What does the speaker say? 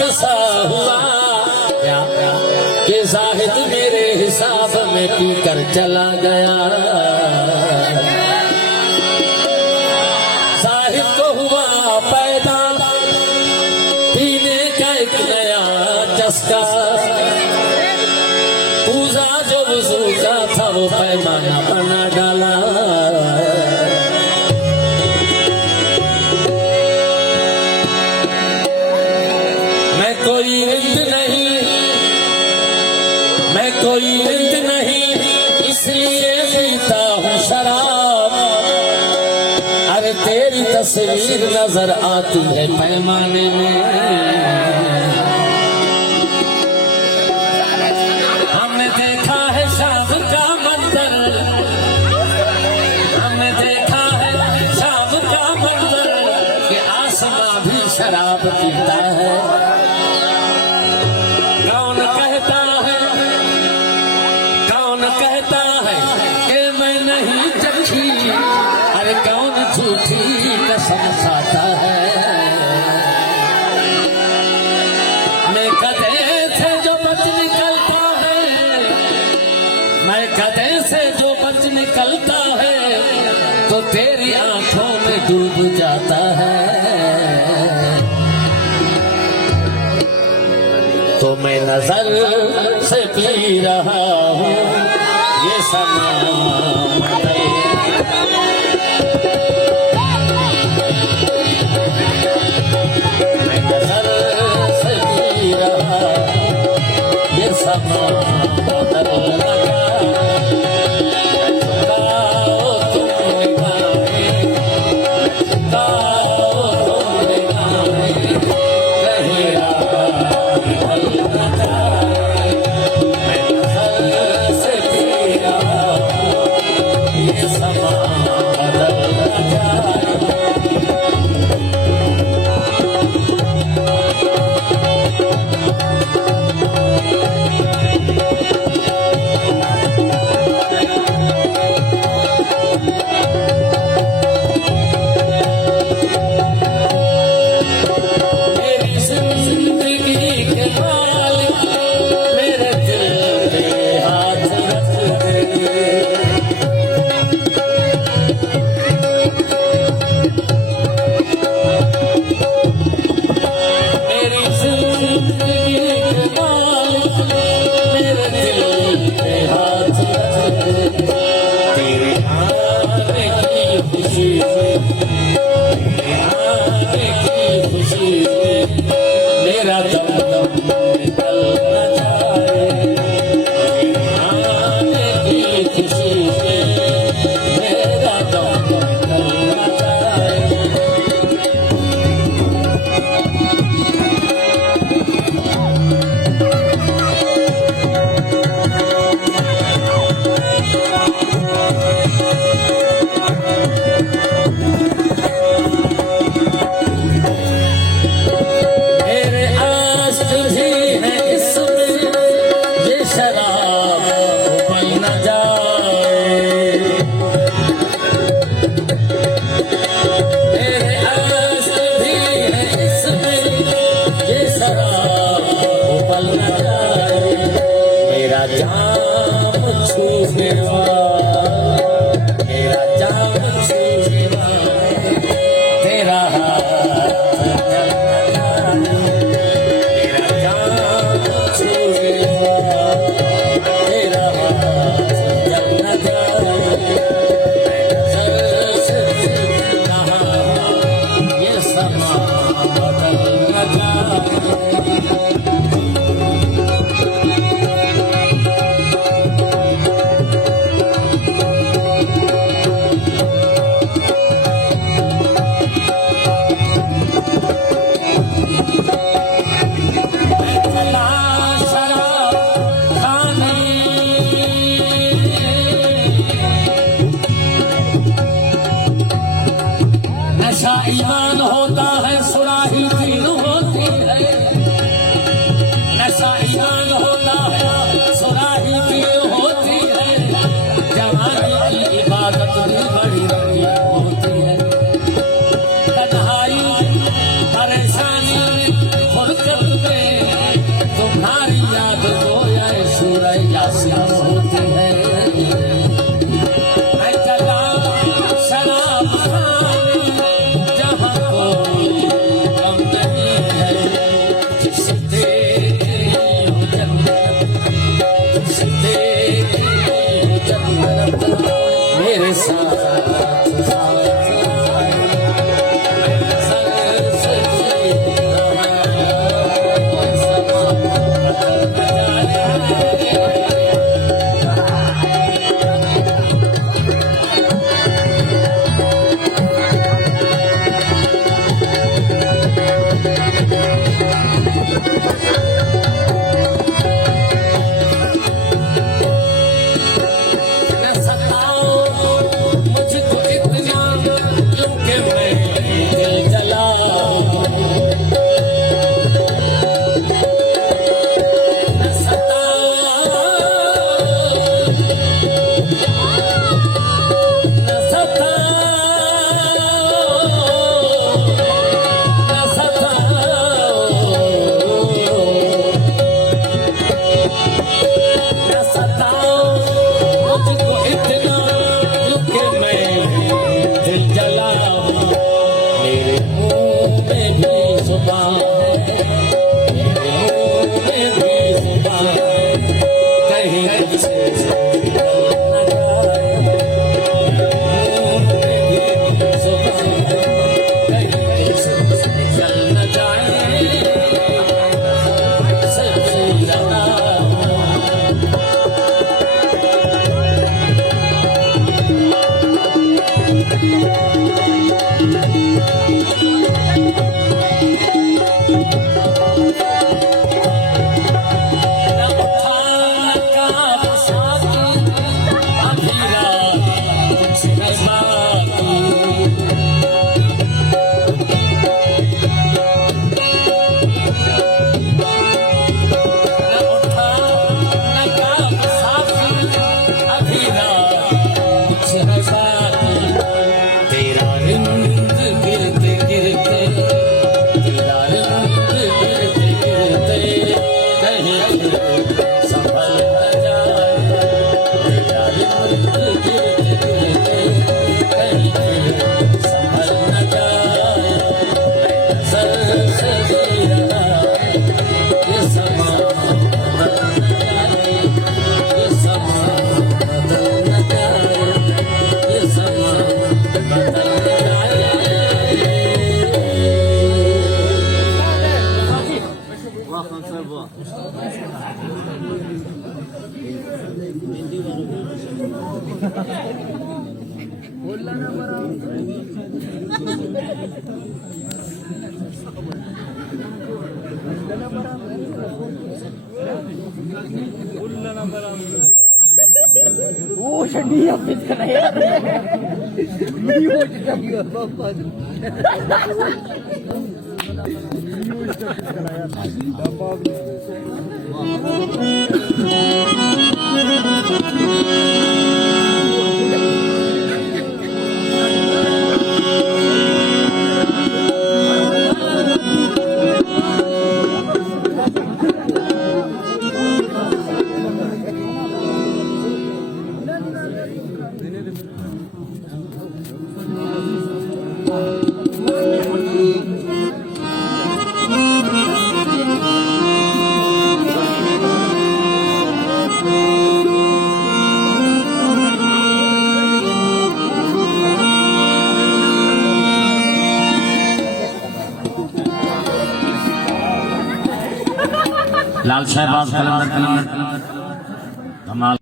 वक्त सा हुआ कि जाहिद मेरे हिसाब में पी कर चला गया। जाहिद को हुआ पैदा पीने का एक नया चस्का, पूजा जो वजू का था वो पैमाना बना डाला। मैं कोई रिंद नहीं इसलिए पीता हूँ शराब, अरे तेरी तस्वीर नजर आती है पैमाने में। हमने देखा है शाम का मंजर, हमने देखा है शाम का मंजर कि आसमां भी शराब पीता है। कहता है कि मैं नहीं चखी, अरे कौन झूठी कसम खाता है। मैं गधे से जो बच निकलता है, मैं गधे से जो बच निकलता है तो तेरी आंखों में डूब जाता है। तो मैं नजर से पी रहा हूँ ये समा, मैं नजर से पी रहा ये समा बदल लगा। मेरा दम निकल न जाए, आने की खुशी से मेरा दम निकल न जाए। मेरा जाम छूने मेरा जाम छूने तेरा मेरा जाम छूने तेरा ये समा बदल न जाए। नशा ईमान होता है, सुराही दीन होती है। न सताओ मुझको इतना यूं कि मैं दिल जलाऊं। न सताओ न सताओ मुझको इतना यूं कि मैं दिल जलाऊं। मेरे मुंह में भी जुबान है, मेरे मुंह में भी जुबान है, कहीं कुछ निकल न जाए। मुंह में भी जुबान है, कहीं कुछ निकल न जाए। सबसे ज्यादा तेरा रिंग गिरते गिरते, तेरा रिंग गिरते गिरते कहीं संभल न जाए। तेरा रिंग गिरते गिरते कहीं संभल न जाए। नजर से गिरा ये समा बदल न जाए, ये समा बदल न जाए, ये समा बदल न जाए। Oh, sedih habis kena ya. Video cakap apa? लाल साहब कलंदर धमाल।